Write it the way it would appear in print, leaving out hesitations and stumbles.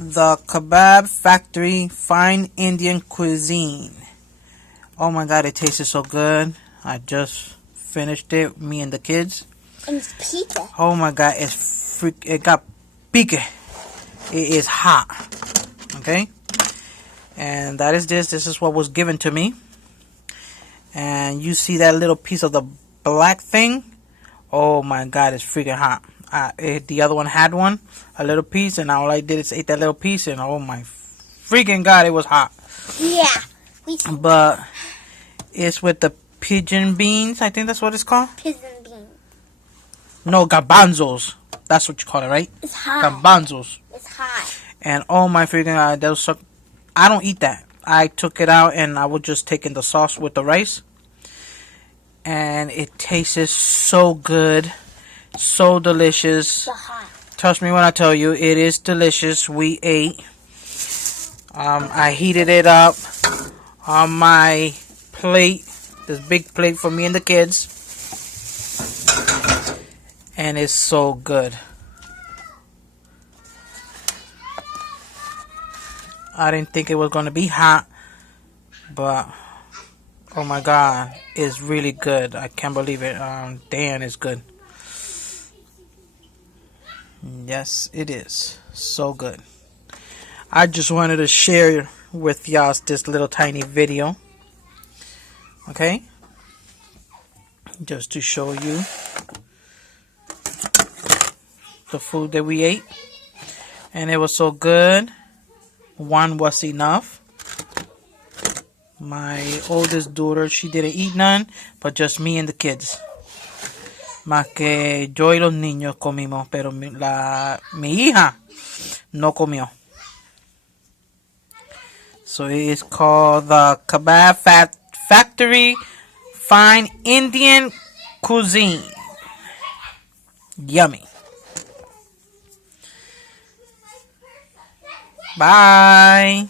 the Kabab Factory Fine Indian Cuisine. Oh my god, it tasted so good. I just finished it, me and the kids. And it's pique. Oh my god, it got pique. It is hot. Okay? And that is this. This is what was given to me. And you see that little piece of the black thing? Oh my god, it's freaking hot. The other one had a little piece, and all I did is ate that little piece, and oh my freaking god, it was hot. Yeah. But it's with the pigeon beans. I think that's what it's called. Pigeon beans. No, garbanzos. That's what you call it, right? It's hot. Garbanzos. It's hot. And oh my freaking god, that was so. I don't eat that. I took it out and I was just taking the sauce with the rice. And it tasted so good. So delicious. So hot. Trust me when I tell you, it is delicious. We ate. I heated it up on my plate. This big plate for me and the kids. And it's so good. I didn't think it was going to be hot, but oh my god, it's really good. I can't believe it. Damn, it's good. Yes, it is. So good. I just wanted to share with y'all this little tiny video. Okay? Just to show you the food that we ate. And it was so good. One was enough. My oldest daughter, she didn't eat none, but just me and the kids. Más que yo y los niños comimos, pero mi hija no comió. So it is called the Kabab Factory Fine Indian Cuisine. Yummy. Bye.